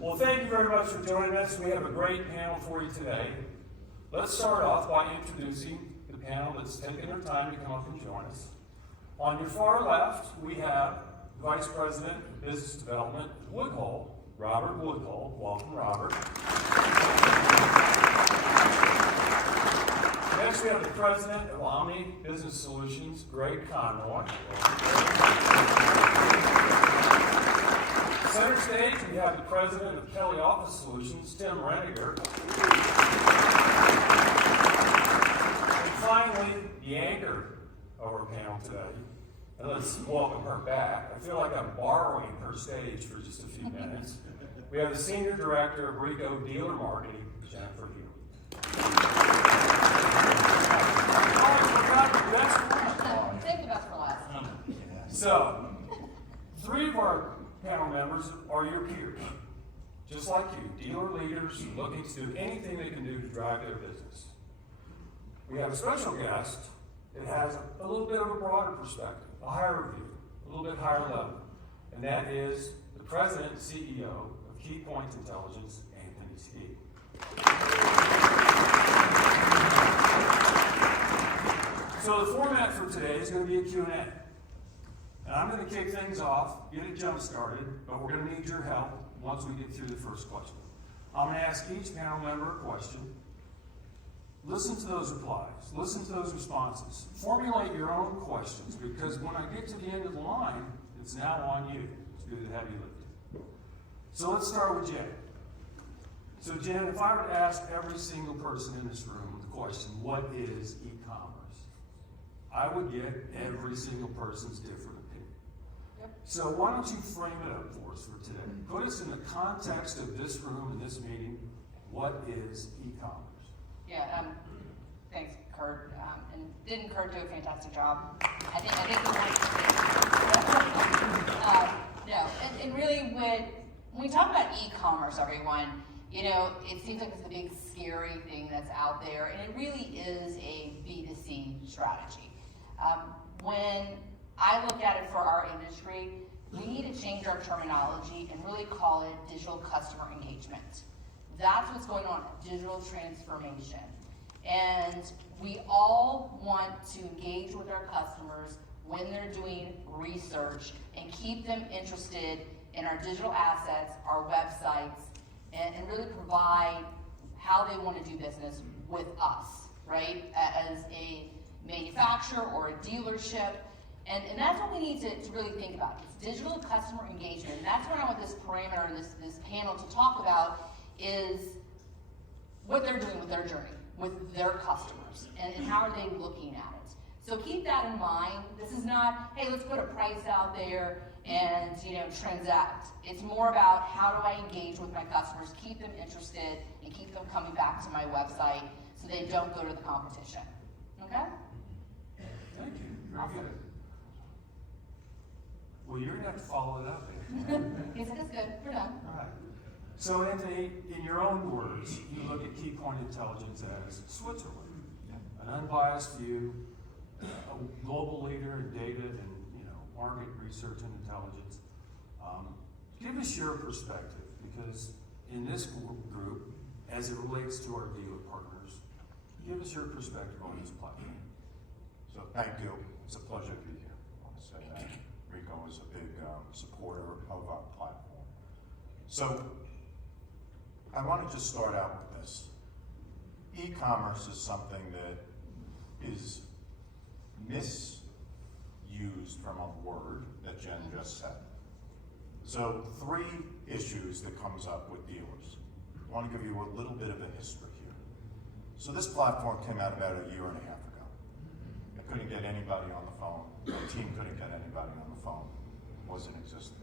Well, thank you very much for joining us. We have a great panel for you today. Let's start off by introducing the panel that's taken their time to come up and join us. On your far left, we have the Vice President of Business Development, Woodhull, Robert Woodhull. Welcome, Robert. Next, we have the President of Omni Business Solutions, Greg Conroy. Center stage, we have the President of Kelly Office Solutions, Tim Reniger. And finally, the anchor of our panel today. And let's welcome her back. I feel like I'm borrowing her stage for just a few minutes. We have the Senior Director of Ricoh Dealer Marketing, Jennifer Hill. Save the best for last. So, three of our panel members are your peers, just like you, dealer leaders looking to do anything they can do to drive their business. We have a special guest that has a little bit of a broader perspective, a higher view, a little bit higher level, and that is the President and CEO of Keypoint Intelligence, Anthony Skee. So the format for today is going to be a Q&A. And I'm going to kick things off, get it jump-started, but we're going to need your help once we get through the first question. I'm going to ask each panel member a question. Listen to those replies. Listen to those responses. Formulate your own questions, because when I get to the end of the line, it's now on you to do the heavy lifting. So let's start with Jen. So Jen, if I were to ask every single person in this room the question, what is e-commerce? I would get every single person's different opinion. Yep. So why don't you frame it up for us for today? Put us in the context of this room and this meeting. What is e-commerce? Yeah, thanks, Kurt. And didn't Kurt do a fantastic job? I think no, and really when we talk about e-commerce, everyone, you know, it seems like it's a big scary thing that's out there, and it really is a B2C strategy. When I look at it for our industry, we need to change our terminology and really call it digital customer engagement. That's what's going on, digital transformation. And we all want to engage with our customers when they're doing research and keep them interested in our digital assets, our websites, and really provide how they want to do business with us, right? As a manufacturer or a dealership. And that's what we need to really think about. It's digital customer engagement. And that's what I want this parameter and this panel to talk about, is what they're doing with their journey, with their customers, and how are they looking at it. So keep that in mind. This is not, hey, let's put a price out there and transact. It's more about how do I engage with my customers, keep them interested, and keep them coming back to my website so they don't go to the competition. Okay? Thank you. Very good. Well, you're going to have to follow it up. He said it's good. We're done. All right. So, Anthony, in your own words, you look at Keypoint Intelligence as Switzerland, an unbiased view, a global leader in data and market research and intelligence. Give us your perspective, because in this group, as it relates to our dealer partners, give us your perspective on this platform. So thank you. It's a pleasure to be here. I want to say that Ricoh is a big supporter of our platform. So I want to just start out with this. E-commerce is something that is misused from a word that Jen just said. So 3 issues that comes up with dealers. I want to give you a little bit of a history here. So this platform came out about a year and a half ago. I couldn't get anybody on the phone. My team couldn't get anybody on the phone. It wasn't existing.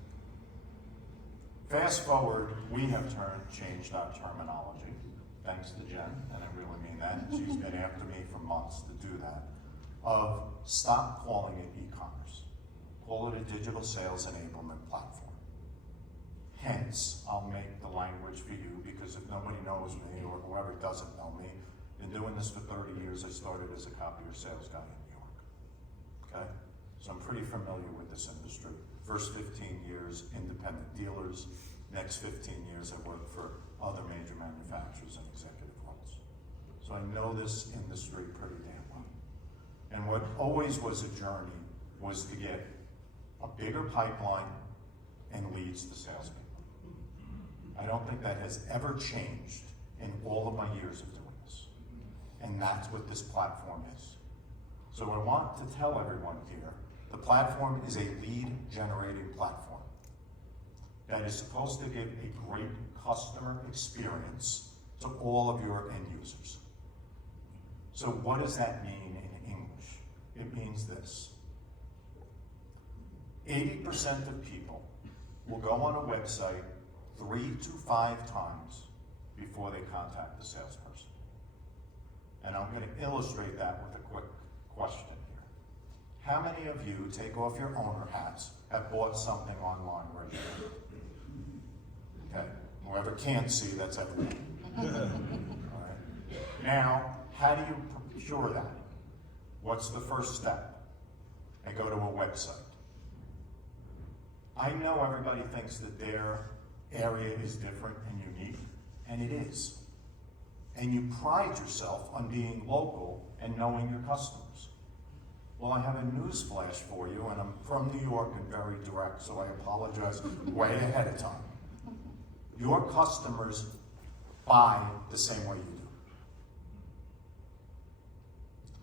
Fast forward, we have changed our terminology, thanks to Jen, and I really mean that. She's been after me for months to do that, of stop calling it e-commerce. Call it a digital sales enablement platform. Hence, I'll make the language for you, because if nobody knows me, or whoever doesn't know me, been doing this for 30 years. I started as a copier sales guy in New York. Okay? So I'm pretty familiar with this industry. First 15 years, independent dealers, Next 15 years, I worked for other major manufacturers in executive roles. So I know this industry pretty damn well. And what always was a journey was to get a bigger pipeline and leads to salespeople. I don't think that has ever changed in all of my years of doing this. And that's what this platform is. So I want to tell everyone here, the platform is a lead generating platform that is supposed to give a great customer experience to all of your end users. So what does that mean in English? It means this. 80% of people will go on a website 3 to 5 times before they contact the salesperson. And I'm going to illustrate that with a quick question here. How many of you, take off your owner hats, have bought something online recently? Okay, whoever can't see, that's everyone. All right. Now, how do you procure that? What's the first step? I go to a website. I know everybody thinks that their area is different and unique, and it is. And you pride yourself on being local and knowing your customers. Well, I have a news flash for you, and I'm from New York and very direct, so I apologize way ahead of time. Your customers buy the same way you do.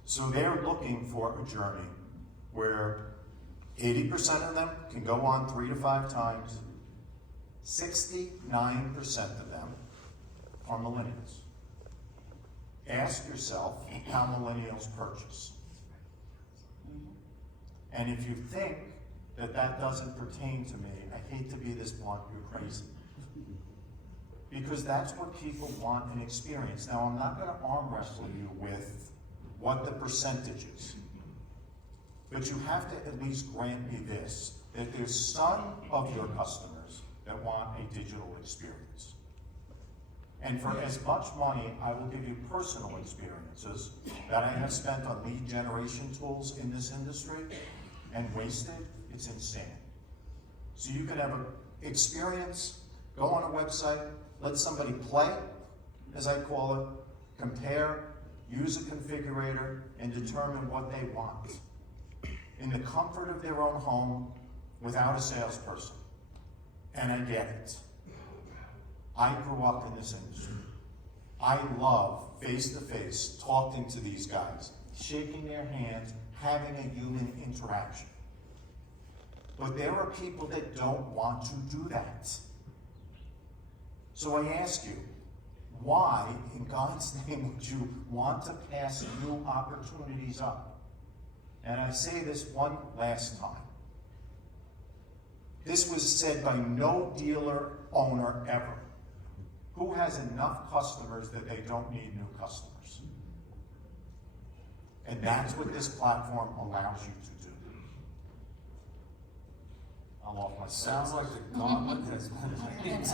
So they're looking for a journey where 80% of them can go on 3 to 5 times. 69% of them are millennials. Ask yourself how millennials purchase. And if you think that that doesn't pertain to me, I hate to be this blunt, you're crazy. Because that's what people want and experience. Now, I'm not going to arm wrestle you with what the percentage is. But you have to at least grant me this, that there's some of your customers that want a digital experience. And for as much money, I will give you personal experiences that I have spent on lead generation tools in this industry and wasted, it's insane. So you can have an experience, go on a website, let somebody play, as I call it, compare, use a configurator, and determine what they want in the comfort of their own home without a salesperson. And I get it. I grew up in this industry. I love face-to-face talking to these guys, shaking their hands, having a human interaction. But there are people that don't want to do that. So I ask you, why in God's name would you want to pass new opportunities up? And I say this one last time. This was said by no dealer owner ever. Who has enough customers that they don't need new customers? And that's what this platform allows you to do. I'm off my Sounds like the gauntlet has been laid.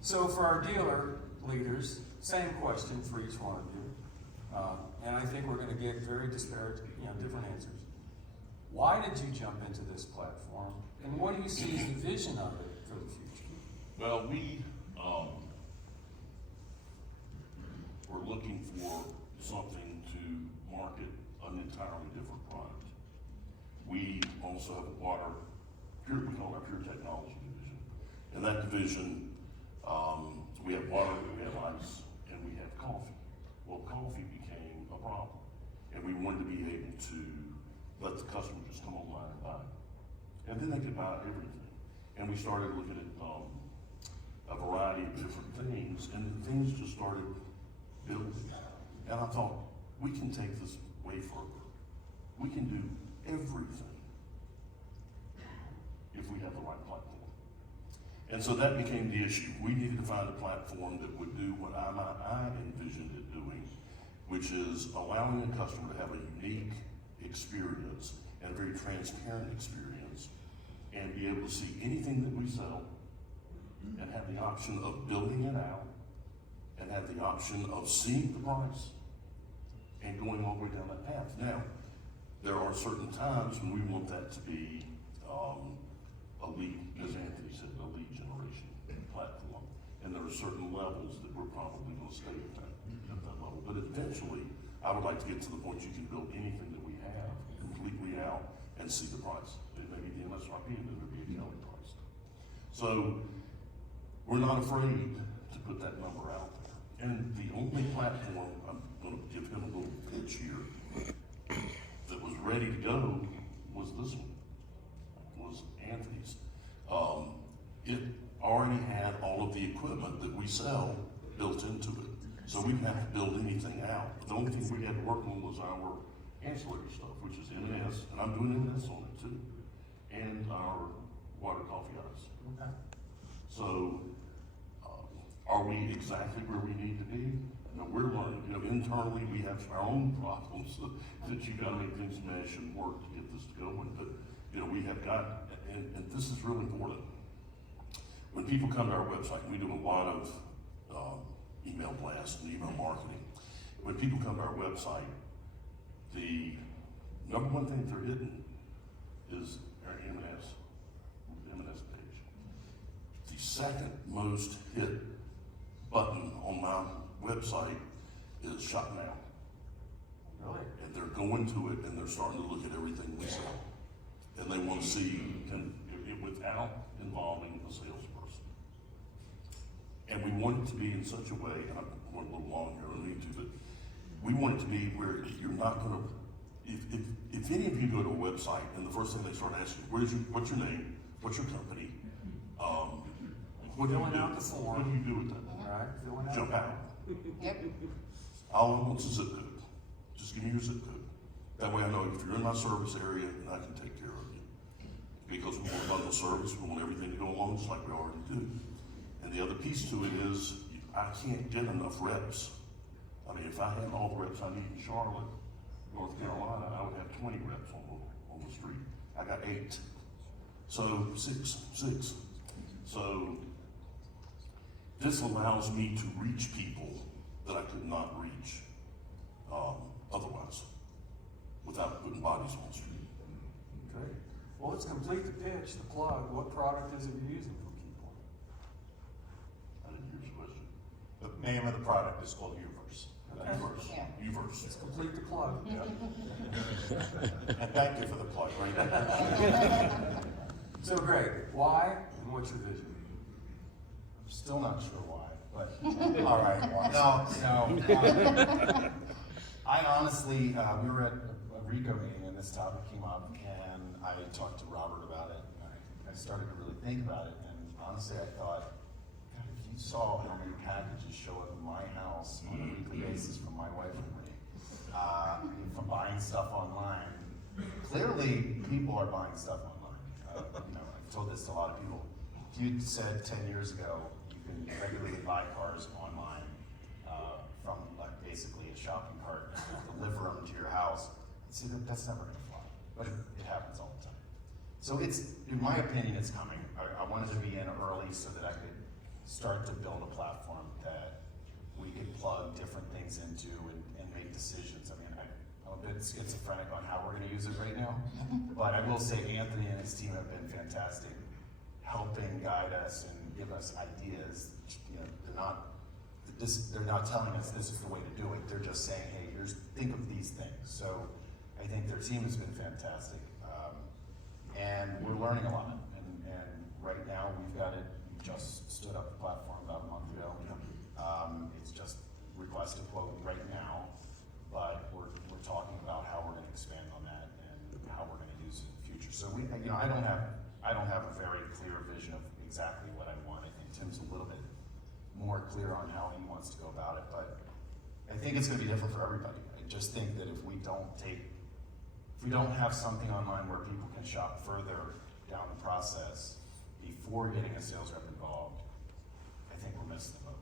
So for our dealer leaders, same question for each one of you. And I think we're going to get very disparate, different answers. Why did you jump into this platform? And what do you see as the vision of it for the future? Well, we were looking for something to market an entirely different product. We also have a we call it our Pure Technology division. In that division, we have water, we have ice, and we have coffee. Well, coffee became a problem, and we wanted to be able to let the customer just come online and buy it. And then they could buy everything. And we started looking at a variety of different things, and things just started building. And I thought, we can take this way further. We can do everything if we have the right platform. And so that became the issue. We needed to find a platform that would do what I envisioned it doing, which is allowing the customer to have a unique experience and a very transparent experience, and be able to see anything that we sell and have the option of building it out and have the option of seeing the price and going all the way down that path. Now, there are certain times when we want that to be a a lead, as Anthony said, a lead generation platform. And there are certain levels that we're probably gonna stay at that level. But eventually, I would like to get to the point you can build anything that we have completely out and see the price. It may be the MSRP, and then there'll be a Kelly price. So, we're not afraid to put that number out there. And the only platform, I'm gonna give him a little pitch here, that was ready to go was this one, was Anthony's. It already had all of the equipment that we sell built into it. So we didn't have to build anything out. The only thing we had to work on was our ancillary stuff, which is M&S, and I'm doing M&S on it too, and our water coffee ice. Okay. So, are we exactly where we need to be? No, we're learning. You know, internally we have our own problems that you gotta make things mesh and work to get this going. But, you know, we have got, and this is really important. When people come to our website, we do a lot of email blasts and email marketing. When people come to our website, the number one thing they're hitting is our M&S page. The second most hit button on my website is shop now. Really? And they're going to it and they're starting to look at everything we sell. And they want to see it without involving a salesperson. And we want it to be in such a way, and I'm going a little long here, I don't need to, but we want it to be where you're not going to, if any of you go to a website and the first thing they start asking, what's your name, what's your company, what do you Filling do? out the form. What do you do with that? All right, filling out. Jump out. Yep. All I want's a zip code. Just give me your zip code. That way I know if you're in my service area, and I can take care of you. Because we want to bundle service, we want everything to go along just like we already do. And the other piece to it is, I can't get enough reps. I mean, if I had all the reps I need in Charlotte, North Carolina, I would have 20 reps on the street. I got 8. So, 6. So, this allows me to reach people that I could not reach otherwise, without putting bodies on the street. Okay. Well, let's complete the pitch, the plug. What product is it you're using from Keypoint? I didn't hear your question. The name of the product is called Uverse. Okay. Uverse. Yeah. Uverse. Let's complete the plug. And thank you for the plug, right? So great. Why and what's your vision? I'm still not sure why, but all right. No. I honestly, we were at a Ricoh meeting and this topic came up, and I talked to Robert about it. And I started to really think about it, and honestly, I thought, God, if you saw how many packages show up in my house on a weekly basis from my wife and me, from buying stuff online, clearly people are buying stuff online. I've told this to a lot of people. If you said 10 years ago you can regularly buy cars online from like basically a shopping cart and deliver them to your house, see that's never going to fly, but it happens all the time. So it's, in my opinion, it's coming. I wanted to be in early so that I could start to build a platform that we could plug different things into and make decisions. I mean, I'm a bit schizophrenic on how we're going to use it right now, but I will say Anthony and his team have been fantastic, helping guide us and give us ideas. You know, they're not telling us this is the way to do it. They're just saying, hey, think of these things. So I think their team has been fantastic, and we're learning a lot. And right now we've got it. We just stood up the platform about a month ago. It's just request a quote right now, but we're talking about how we're going to expand on that and how we're going to use it in the future. So I don't have a very clear vision of exactly what I want. I think Tim's a little bit more clear on how he wants to go about it, but I think it's going to be different for everybody. I just think that if we don't have something online where people can shop further down the process before getting a sales rep involved, I think we're missing the boat.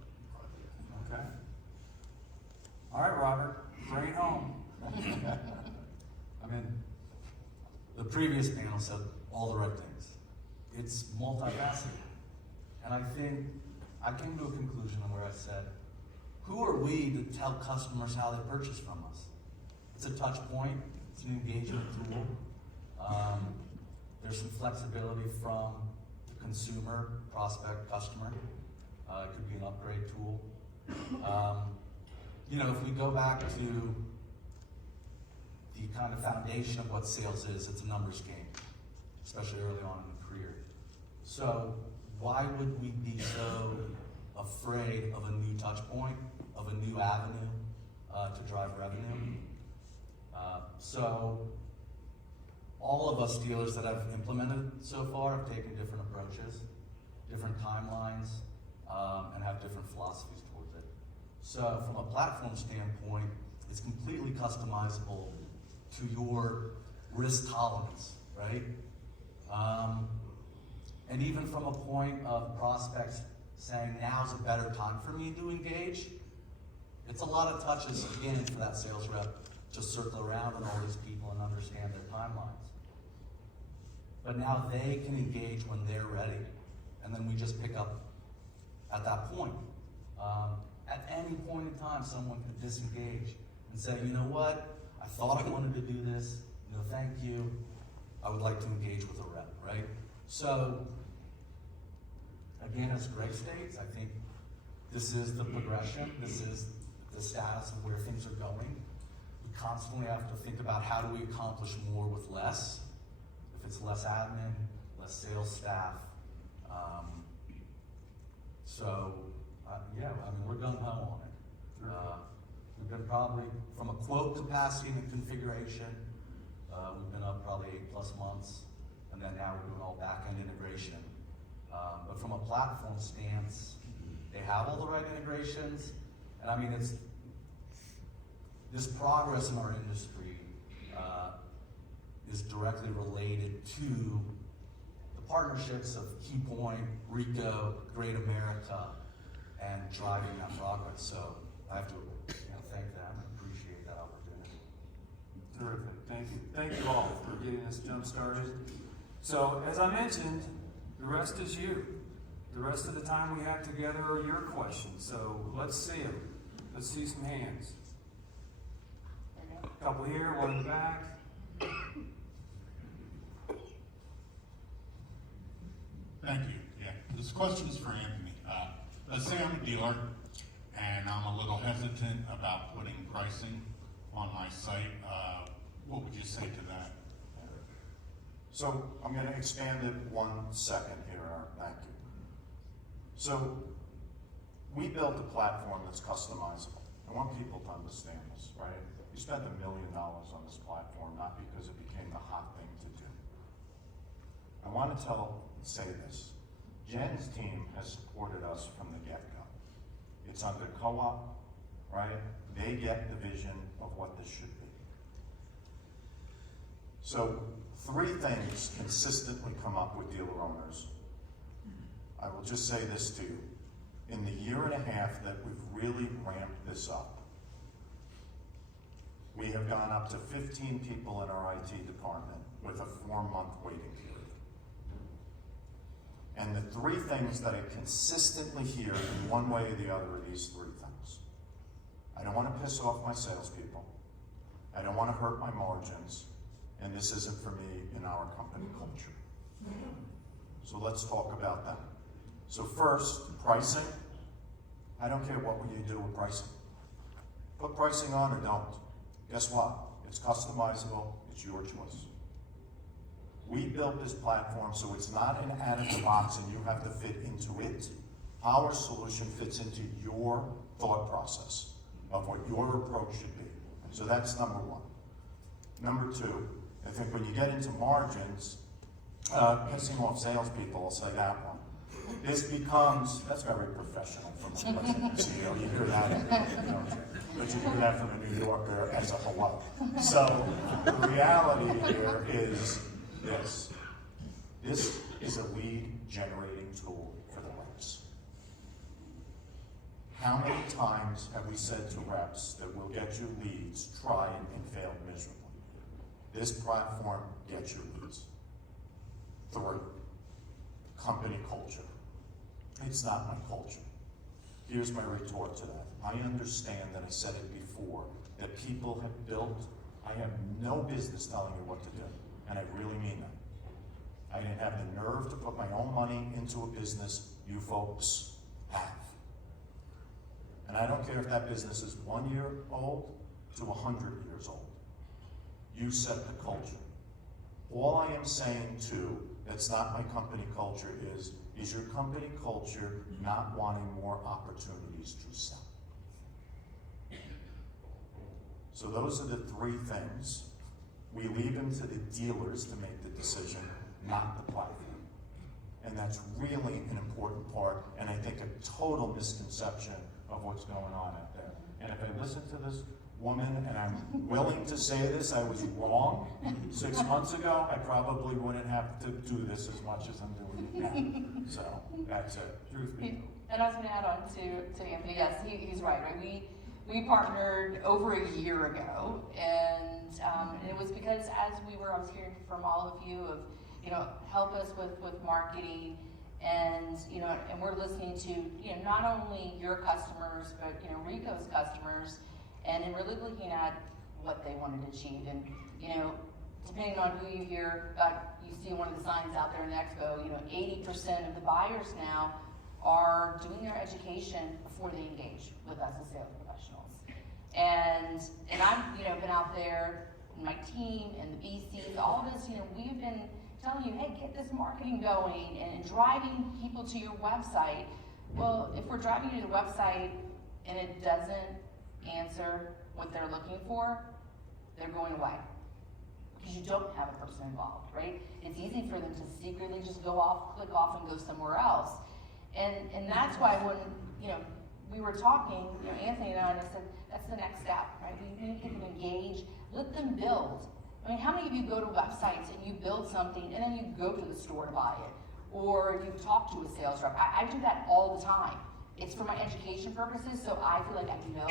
Okay. All right, Robert, bring it home. I mean, the previous panel said all the right things. It's multifaceted. And I think I came to a conclusion where I said, who are we to tell customers how they purchase from us? It's a touch point, it's an engagement tool. There's some flexibility from consumer, prospect, customer. It could be an upgrade tool. If we go back to the kind of foundation of what sales is, it's a numbers game, especially early on in the career. So why would we be so afraid of a new touch point, of a new avenue to drive revenue? So all of us dealers that I've implemented so far have taken different approaches, different timelines, and have different philosophies towards it. So from a platform standpoint, it's completely customizable to your risk tolerance, right? And even from a point of prospects saying now's a better time for me to engage, it's a lot of touches, again, for that sales rep to circle around on all these people and understand their timelines. But now they can engage when they're ready, and then we just pick up at that point. At any point in time, someone can disengage and say, you know what, I thought I wanted to do this, no thank you, I would like to engage with a rep, right? So, again, as Greg states, I think this is the progression, this is the status of where things are going. We constantly have to think about how do we accomplish more with less. If it's less admin, less sales staff. We're gung-ho on it. We've been probably, from a quote capacity and configuration, we've been up probably 8+ months, and then now we're doing all back-end integration. But from a platform stance, they have all the right integrations, and it's this progress in our industry is directly related to the partnerships of Keypoint, Ricoh, Great America, and driving that progress. So I have to thank them and appreciate that opportunity. Terrific, thank you. Thank you all for getting us jump started. So, as I mentioned, the rest is you. The rest of the time we have together are your questions. So let's see them. Let's see some hands. A couple here, one in the back. Thank you. Yeah, this question is for Anthony. Let's say I'm a dealer and I'm a little hesitant about putting pricing on my site. What would you say to that? So I'm going to expand it 1 second here, Art. Thank you. So we built a platform that's customizable. I want people to understand this, right? We spent $1 million on this platform, not because it became the hot thing to do. I want to say this. Jen's team has supported us from the get-go. It's under co-op, right? They get the vision of what this should be. So 3 things consistently come up with dealer owners. I will just say this to you. In the 1.5 years that we've really ramped this up, we have gone up to 15 people in our IT department with a 4-month waiting period. And the 3 things that I consistently hear in one way or the other are these 3 things. I don't want to piss off my salespeople. I don't want to hurt my margins. And this isn't for me in our company culture. So let's talk about that. So first, pricing. I don't care what you do with pricing. Put pricing on or don't. Guess what? It's customizable. It's your choice. We built this platform so it's not an out-of-the-box and you have to fit into it. Our solution fits into your thought process of what your approach should be. So that's number 1. Number 2, I think when you get into margins, pissing off salespeople, I'll say that one. This becomes, that's very professional from the president and CEO. You hear that, but you hear that from a New Yorker as a hello. So the reality here is this. This is a lead generating tool for the reps. How many times have we said to reps that we'll get you leads, try it, and fail miserably? This platform gets you leads. 3, company culture. It's not my culture. Here's my retort to that. I understand that I said it before, that people have built, I have no business telling you what to do, and I really mean that. I didn't have the nerve to put my own money into a business you folks have. And I don't care if that business is 1 year old to 100 years old. You set the culture. All I am saying too, that's not my company culture is your company culture not wanting more opportunities to sell? So those are the three things. We leave them to the dealers to make the decision, not the platform. And that's really an important part, and I think a total misconception of what's going on out there. And if I listen to this woman, and I'm willing to say this, I was wrong 6 months ago, I probably wouldn't have to do this as much as I'm doing it now. So that's it. Truth be told. And I was going to add on to Anthony. Yes, he's right. We partnered over a year ago, and it was because I was hearing from all of you of, help us with marketing, and and we're listening to not only your customers but Ricoh's customers, and then really looking at what they wanted to achieve, and depending on who you hear, you see one of the signs out there in the expo. 80% of the buyers now are doing their education before they engage with us as sales professionals. And I've been out there, my team and the BCs, all of us, we've been telling you, hey, get this marketing going and driving people to your website. Well, if we're driving you to the website and it doesn't answer what they're looking for, they're going away. Because you don't have a person involved, right? It's easy for them to secretly just click off and go somewhere else. And that's why when, we were talking, Anthony and I said, that's the next step, right? We need to get them engaged, let them build. I mean, how many of you go to websites and you build something and then you go to the store to buy it? Or you talk to a sales rep? I do that all the time. It's for my education purposes, so I feel like I know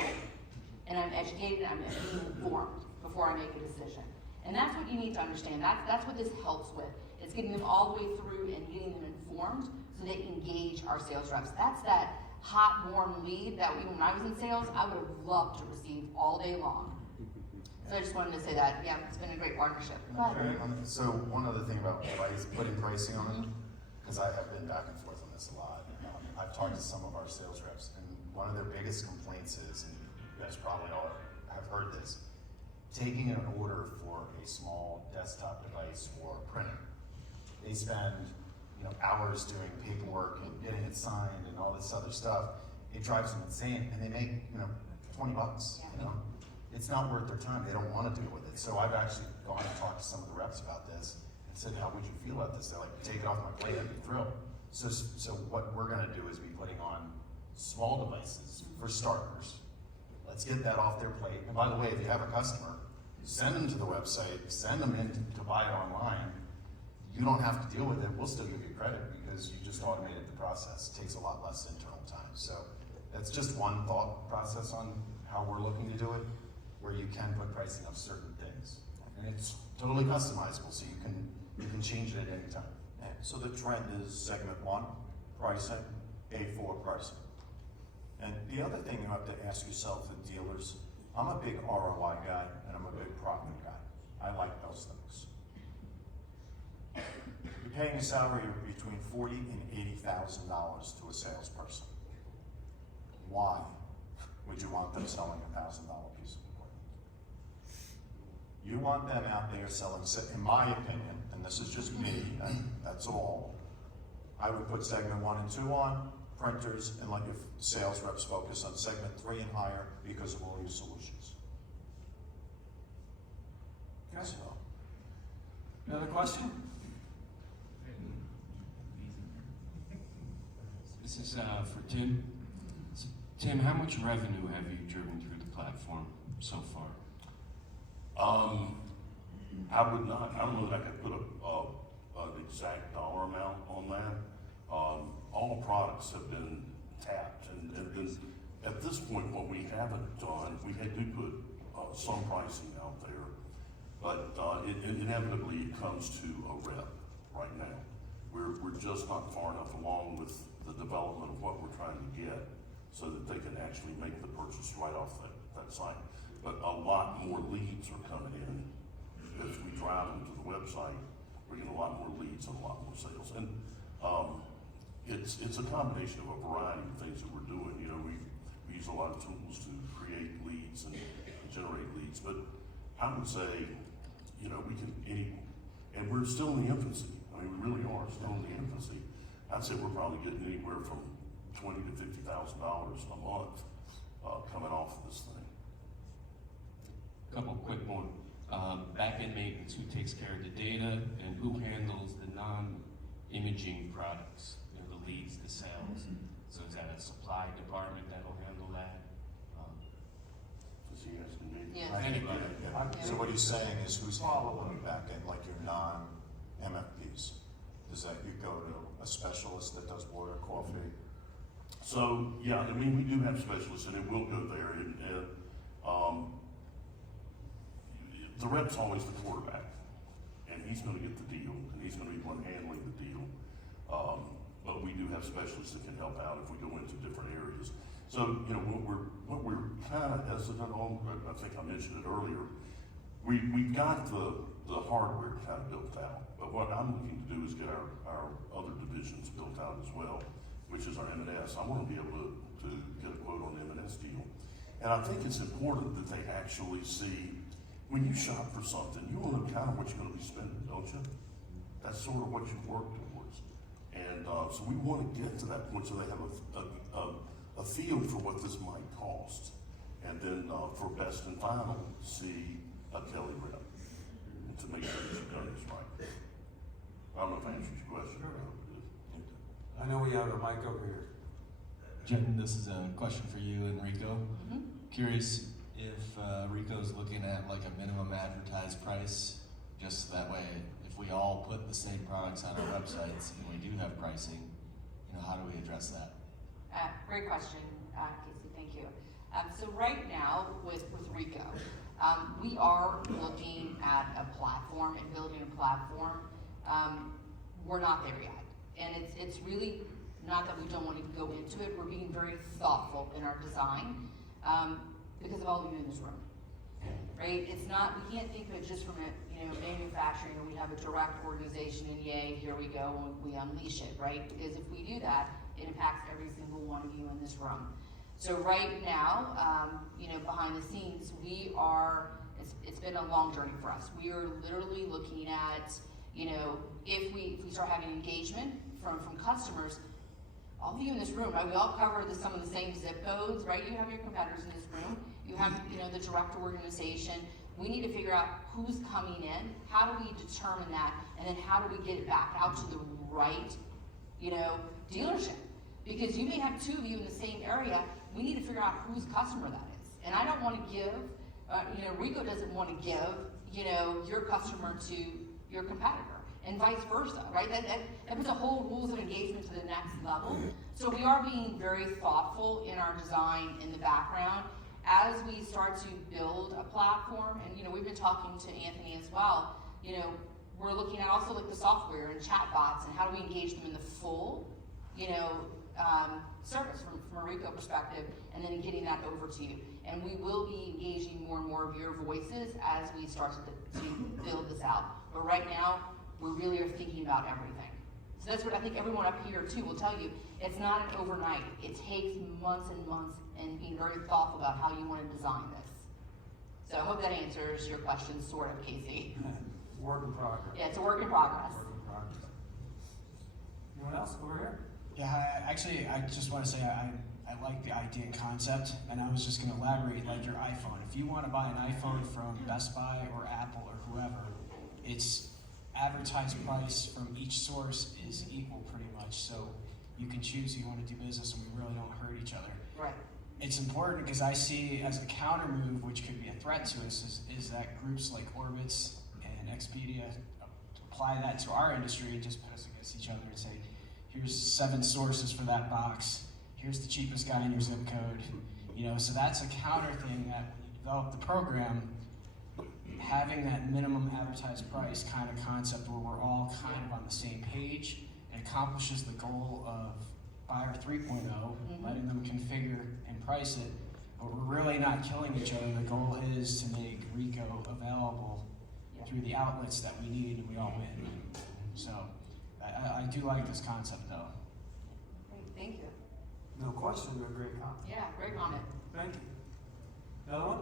and I'm educated and I'm being informed before I make a decision. And that's what you need to understand. That's what this helps with. It's getting them all the way through and getting them informed so they engage our sales reps. That's that hot, warm lead that when I was in sales, I would have loved to receive all day long. So I just wanted to say that, yeah, it's been a great partnership. So one other thing about putting pricing on it, because I have been back and forth on this a lot. I've talked to some of our sales reps, and one of their biggest complaints is, and you guys probably all have heard this, taking an order for a small desktop device or printer. They spend hours doing paperwork and getting it signed and all this other stuff. It drives them insane, and they make $20. It's not worth their time. They don't want to deal with it. So I've actually gone and talked to some of the reps about this and said, how would you feel about this? They're like, take it off my plate, I'd be thrilled. So what we're going to do is be putting on small devices for starters. Let's get that off their plate. And by the way, if you have a customer, send them to the website, send them in to buy it online. You don't have to deal with it. We'll still give you credit because you just automated the process. It takes a lot less internal time. So that's just one thought process on how we're looking to do it, where you can put pricing of certain things. And it's totally customizable, so you can change it at any time. Yeah, so the trend is segment 1, pricing, A4 pricing. And the other thing you have to ask yourself, the dealers, I'm a big ROI guy and I'm a big profit guy. I like those things. You're paying a salary of between $40,000 and $80,000 to a salesperson. Why would you want them selling a $1,000 piece of equipment? You want them out there selling, in my opinion, and this is just me, and that's all, I would put segment 1 and 2 on, printers, and let your sales reps focus on segment 3 and higher because of all your solutions. Okay. So, Another question? This is for Tim. So, Tim, how much revenue have you driven through the platform so far? I don't know that I could put an exact dollar amount on that. All products have been tapped, and at this point, what we haven't done, we do put some pricing out there, but it inevitably comes to a rep right now. We're just not far enough along with the development of what we're trying to get so that they can actually make the purchase right off that site. But a lot more leads are coming in as we drive them to the website. bringing a lot more leads and a lot more sales. And it's a combination of a variety of things that we're doing. You know, we use a lot of tools to create leads and generate leads, but I would say, you know, and we're still in the infancy. I mean, we really are still in the infancy. I'd say we're probably getting anywhere from $20,000 to $50,000 a month coming off of this thing. Couple quick one. Back-end maintenance, who takes care of the data and who handles the non-imaging products, you know, the leads, the sales? So is that a supply department that'll handle that? Is he asking me? Yes. Anybody? So what he's saying is who's handling the back end, like your non-MFPs? Does that, you go to a specialist that does water, coffee? So, yeah, I mean, we do have specialists and it will go there. And the rep's always the quarterback, and he's going to get the deal, and he's going to be the one handling the deal. But we do have specialists that can help out if we go into different areas. So, you know, what we're kind of hesitant on, I think I mentioned it earlier, we've got the hardware kind of built out, but what I'm looking to do is get our other divisions built out as well, which is our M&S. I want to be able to get a quote on the M&S deal. And I think it's important that they actually see, when you shop for something, you want to know kind of what you're going to be spending, don't you? That's sort of what you work towards. And so we want to get to that point so they have a feel for what this might cost. And then for best and final, see a Kelly rep to make sure that you've done this right. I don't know if I answered your question. I know we have a mic over here. Jen, this is a question for you and Ricoh. Curious if Ricoh's looking at like a minimum advertised price, just that way, if we all put the same products on our websites and we do have pricing, you know, how do we address that? Great question, Casey, thank you. So right now with Ricoh, we are looking at a platform and building a platform. We're not there yet. And it's really not that we don't want to go into it, we're being very thoughtful in our design because of all of you in this room, right? It's not, we can't think of it just from a, you know, manufacturing, or we have a direct organization and yay, here we go, and we unleash it, right? Because if we do that, it impacts every single one of you in this room. So right now, you know, behind the scenes, it's been a long journey for us. We are literally looking at, you know, if we start having engagement from customers, all of you in this room, right? We all cover some of the same zip codes, right? You have your competitors in this room. You have, you know, the direct organization. We need to figure out who's coming in. How do we determine that? And then how do we get it back out to the right, you know, dealership? Because you may have two of you in the same area. We need to figure out whose customer that is. And I don't want to give, you know, Ricoh doesn't want to give, you know, your customer to your competitor, and vice versa, right? That puts a whole rules of engagement to the next level. So we are being very thoughtful in our design in the background as we start to build a platform. And, you know, we've been talking to Anthony as well. You know, we're looking at also like the software and chatbots and how do we engage them in the full, you know, service from a Ricoh perspective, and then getting that over to you. And we will be engaging more and more of your voices as we start to build this out. But right now, we really are thinking about everything. So that's what I think everyone up here too will tell you. It's not an overnight. It takes months and months and being very thoughtful about how you want to design this. So I hope that answers your question, sort of, Casey. Work in progress. Yeah, it's a work in progress. Work in progress. Anyone else over here? Yeah, actually, I just want to say I like the idea and concept, and I was just going to elaborate, like your iPhone. If you want to buy an iPhone from Best Buy or Apple or whoever, it's advertised price from each source is equal pretty much, so you can choose who you want to do business, and we really don't hurt each other. Right. It's important because I see as a counter move, which could be a threat to us, is that groups like Orbitz and Expedia apply that to our industry and just put us against each other and say, here's 7 sources for that box, here's the cheapest guy in your zip code, you know, so that's a counter thing that when you develop the program, having that minimum advertised price kind of concept where we're all kind of on the same page, it accomplishes the goal of Buyer 3.0, letting them configure and price it, but we're really not killing each other. The goal is to make Ricoh available through the outlets that we need, and we all win. So I do like this concept, though. Great, thank you. No question, but a great comment. Yeah, great comment. Thank you. Another one?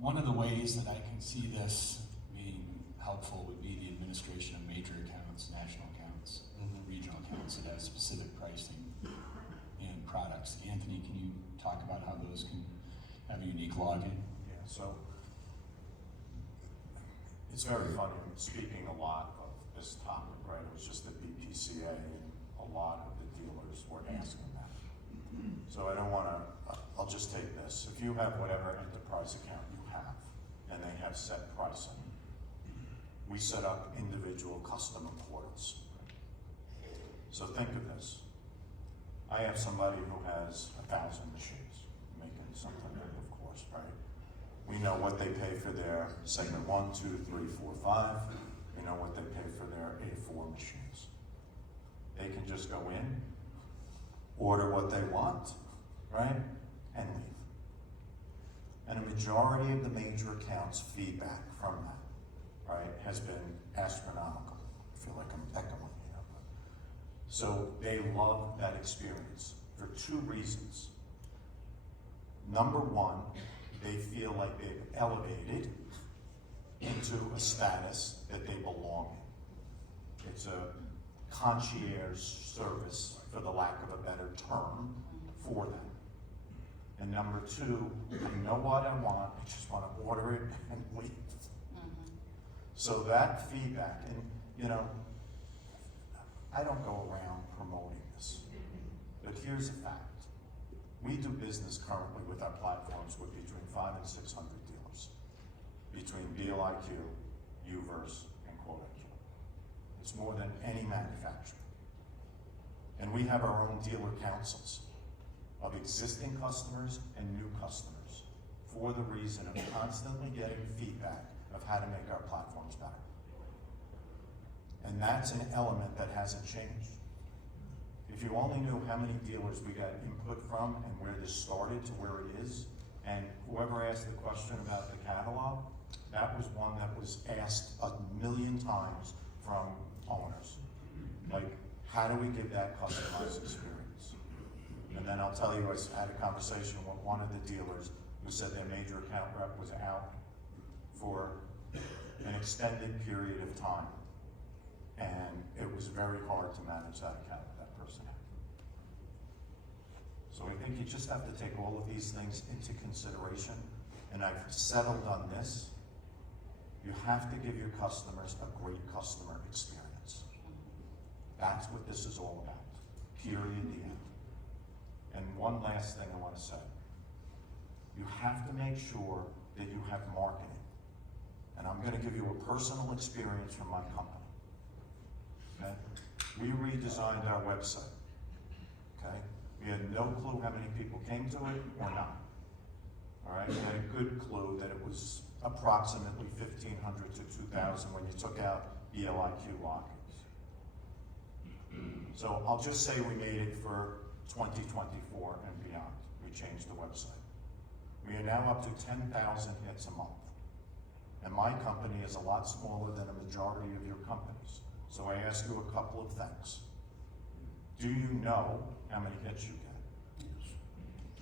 One of the ways that I can see this being helpful would be the administration of major accounts, national accounts, regional accounts that have specific pricing and products. Anthony, can you talk about how those can have a unique login? Yeah, so it's very funny. I'm speaking a lot of this topic, right? It was just the BPCA, and a lot of the dealers were asking that. So I don't want to, I'll just take this. If you have whatever enterprise account you have, and they have set pricing, we set up individual customer portals. So think of this. I have somebody who has 1,000 machines, making something up, of course, right? We know what they pay for their segment 1, 2, 3, 4, 5. We know what they pay for their A4 machines. They can just go in, order what they want, right? And leave. And a majority of the major accounts' feedback from that, right, has been astronomical. I feel like I'm echoing here. So they love that experience for 2 reasons. Number one, they feel like they've elevated into a status that they belong in. It's a concierge service, for the lack of a better term, for them. And number 2, I know what I want, I just want to order it and leave. So that feedback, and you know, I don't go around promoting this, but here's a fact. We do business currently with our platforms with between 500 and 600 dealers, between DealIQ, Uverse, and QuoteIQ. It's more than any manufacturer. And we have our own dealer councils of existing customers and new customers for the reason of constantly getting feedback of how to make our platforms better. And that's an element that hasn't changed. If you only knew how many dealers we got input from and where this started to where it is, and whoever asked the question about the catalog, that was one that was asked 1,000,000 times from owners. Like, how do we give that customized experience? And then I'll tell you, I had a conversation with one of the dealers who said their major account rep was out for an extended period of time. And it was very hard to manage that account with that person. So I think you just have to take all of these things into consideration. And I've settled on this. You have to give your customers a great customer experience. That's what this is all about. Period, the end. And one last thing I want to say. You have to make sure that you have marketing. And I'm going to give you a personal experience from my company. Okay? We redesigned our website. Okay? We had no clue how many people came to it or not. All right? We had a good clue that it was approximately 1,500 to 2,000 when you took out DealIQ logins. So I'll just say we made it for 2024 and beyond. We changed the website. We are now up to 10,000 hits a month. And my company is a lot smaller than a majority of your companies. So I ask you a couple of things. Do you know how many hits you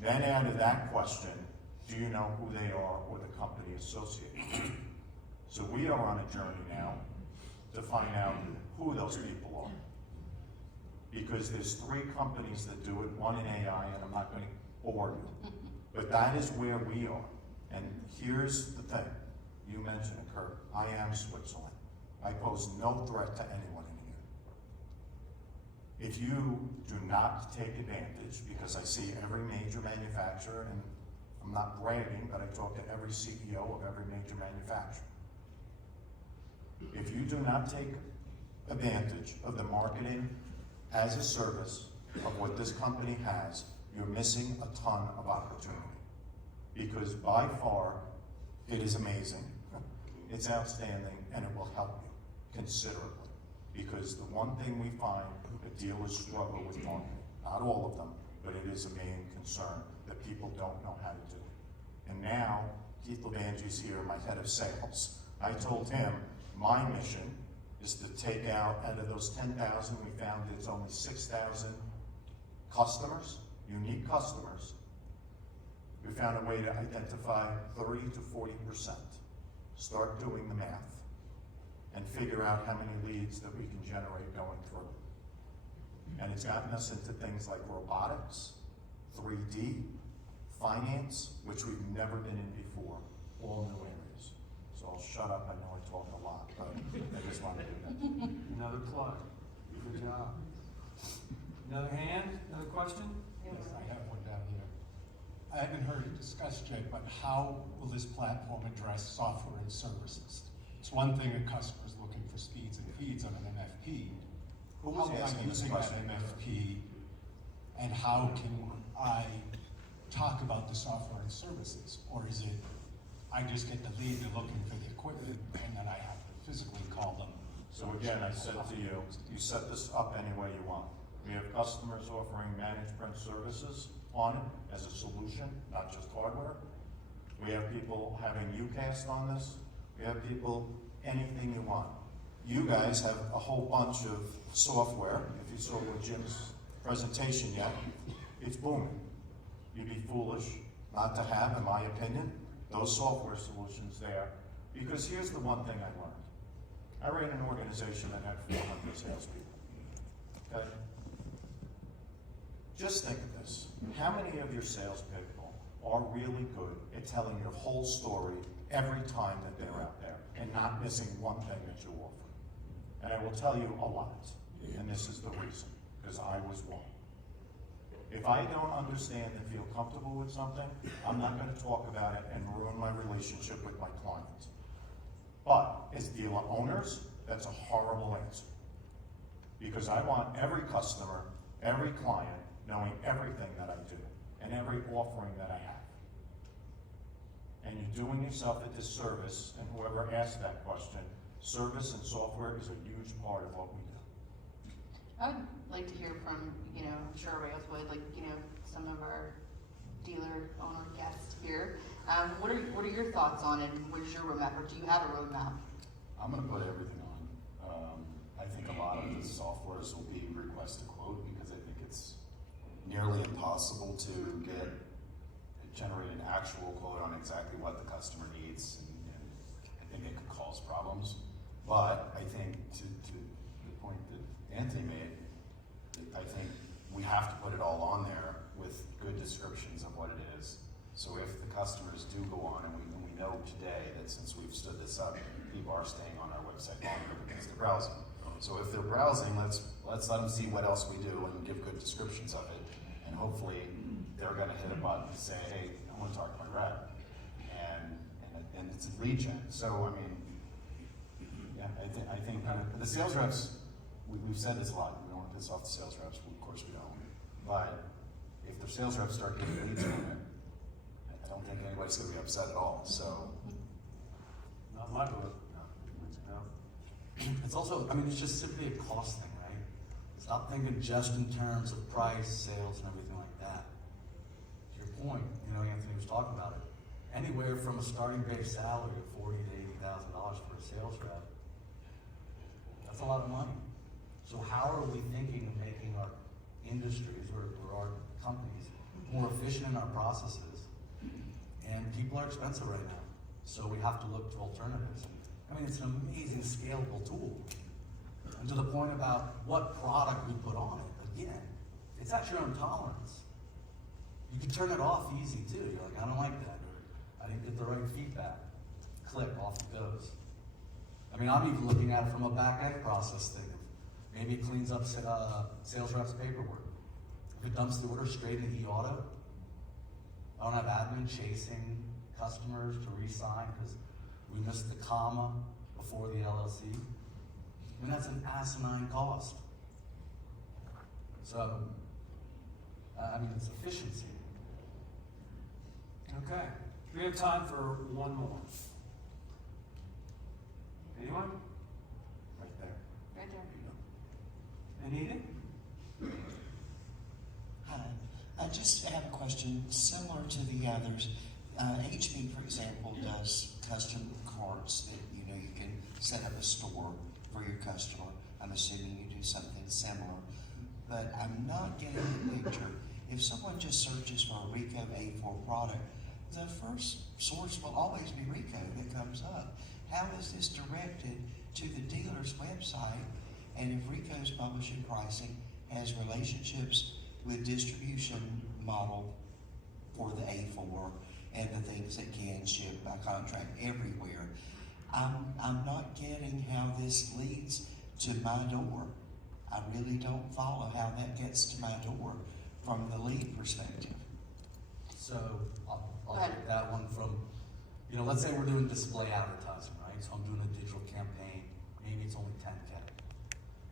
get? Then out of that question, do you know who they are or the company associated with? So we are on a journey now to find out who those people are. Because there's 3 companies that do it, one in AI, and I'm not going to bore you. But that is where we are. And here's the thing. You mentioned it, Kurt. I am Switzerland. I pose no threat to anyone in here. If you do not take advantage, because I see every major manufacturer, and I'm not bragging, but I talk to every CEO of every major manufacturer. If you do not take advantage of the marketing as a service of what this company has, you're missing a ton of opportunity. Because by far, it is amazing, it's outstanding, and it will help you considerably. Because the one thing we find that dealers struggle with marketing, not all of them, but it is a main concern that people don't know how to do. And now, Keith Levangi's here, my head of sales. I told him my mission is to take out of those 10,000, we found it's only 6,000 customers, unique customers. We found a way to identify 30 to 40%. Start doing the math and figure out how many leads that we can generate going through. And it's gotten us into things like robotics, 3D, finance, which we've never been in before, all new areas. So I'll shut up, I know I talk a lot, but I just want to do that. Another plug. Good job. Another hand, another question? Yes, I have one down here. I haven't heard it discussed yet, but how will this platform address software and services? It's one thing a customer's looking for speeds and feeds on an MFP. Who How was am I asking this using that question? MFP, and how can I talk about the software and services? Or is it, I just get the lead, they're looking for the equipment, and then I have to physically call them? So again, I said to you, you set this up any way you want. We have customers offering managed print services on it as a solution, not just hardware. We have people having UCast on this. We have people, anything you want. You guys have a whole bunch of software. If you saw what Jim's presentation yet, it's booming. You'd be foolish not to have, in my opinion, those software solutions there. Because here's the one thing I learned. I ran an organization that had 400 salespeople. Okay? Just think of this. How many of your salespeople are really good at telling your whole story every time that they're out there and not missing one thing that you offer? And I will tell you a lot, and this is the reason, because I was one. If I don't understand and feel comfortable with something, I'm not going to talk about it and ruin my relationship with my client. But as dealer owners, that's a horrible answer. Because I want every customer, every client, knowing everything that I do and every offering that I have. And you're doing yourself a disservice, and whoever asked that question, service and software is a huge part of what we do. I would like to hear from, I'm sure Rayos would, some of our dealer owner guests here. What are your thoughts on it? What is your roadmap, or do you have a roadmap? I'm going to put everything on. I think a lot of the softwares will be request to quote because I think it's nearly impossible to generate an actual quote on exactly what the customer needs, and I think it could cause problems. But I think to the point that Anthony made, I think we have to put it all on there with good descriptions of what it is. So if the customers do go on, and we know today that since we've stood this up, people are staying on our website longer because they're browsing. So if they're browsing, let's let them see what else we do and give good descriptions of it. And hopefully they're going to hit a button and say, hey, I want to talk to my rep. And it's a lead gen. So, I mean, yeah, I think the sales reps, we've said this a lot. We don't want to piss off the sales reps. Of course we don't. But if the sales reps start getting leads from it, I don't think anybody's going to be upset at all. So, Not my book. No. It's also, it's just simply a cost thing, right? Stop thinking just in terms of price, sales, and everything like that. To your point, Anthony was talking about it. Anywhere from a starting base salary of $40,000 to $80,000 for a sales rep, that's a lot of money. So how are we thinking of making our industries or our companies more efficient in our processes? And people are expensive right now, so we have to look to alternatives. It's an amazing scalable tool. And to the point about what product we put on it, again, it's at your own tolerance. You can turn it off easy too. You're like, I don't like that, or I didn't get the right feedback. Click, off it goes. I'm even looking at it from a back-end process thing. Maybe it cleans up sales reps' paperwork. If it dumps the order straight into e-auto, I don't have admin chasing customers to re-sign because we missed the comma before the LLC. That's an asinine cost. So, it's efficiency. Okay. We have time for one more. Anyone? Right there. Right there. Anything? Hi. I just have a question similar to the others. HB, for example, does custom carts that, you know, you can set up a store for your customer. I'm assuming you do something similar. But I'm not getting the picture. If someone just searches for a Ricoh A4 product, the first source will always be Ricoh that comes up. How is this directed to the dealer's website? And if Ricoh's publishing pricing has relationships with distribution model for the A4 and the things that can ship by contract everywhere, I'm not getting how this leads to my door. I really don't follow how that gets to my door from the lead perspective. So I'll take that one from, you know, let's say we're doing display advertising, right? So I'm doing a digital campaign, maybe it's only 10K.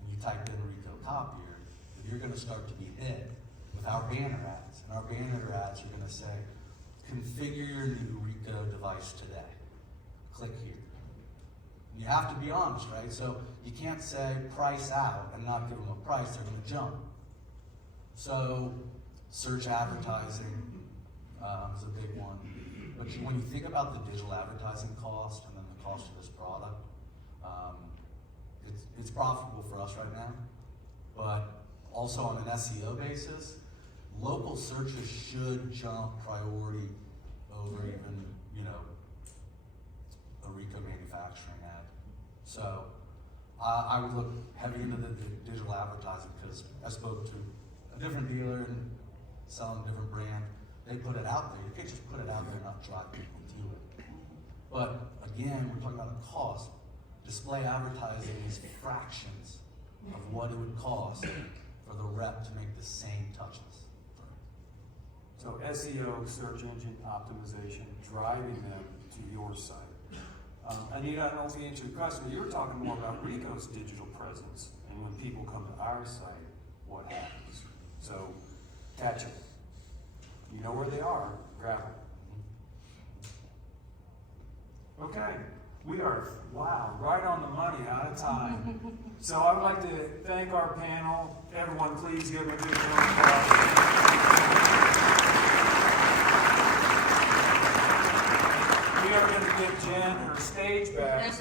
And you type in Ricoh copier, but you're gonna start to be hit with our banner ads. And our banner ads are gonna say, configure your new Ricoh device today. Click here. And you have to be honest, right? So you can't say price out and not give them a price, they're gonna jump. So search advertising is a big one. But when you think about the digital advertising cost and then the cost of this product, it's profitable for us right now. But also on an SEO basis, local searches should jump priority over even, you know, a Ricoh manufacturing ad. So I would look heavy into the digital advertising because I spoke to a different dealer and selling a different brand. They put it out there. You can't just put it out there and not drive people to it. But again, we're talking about a cost. Display advertising is fractions of what it would cost for the rep to make the same touches. So SEO, search engine optimization, driving them to your site. Anita, I don't know if you answered your question, you were talking more about Ricoh's digital presence, and when people come to our site, what happens? So, catch them. You know where they are, grab them. Okay, we are, wow, right on the money, out of time. So I would like to thank our panel. Everyone, please give them a big round of applause. We are going to give Jen her stage back.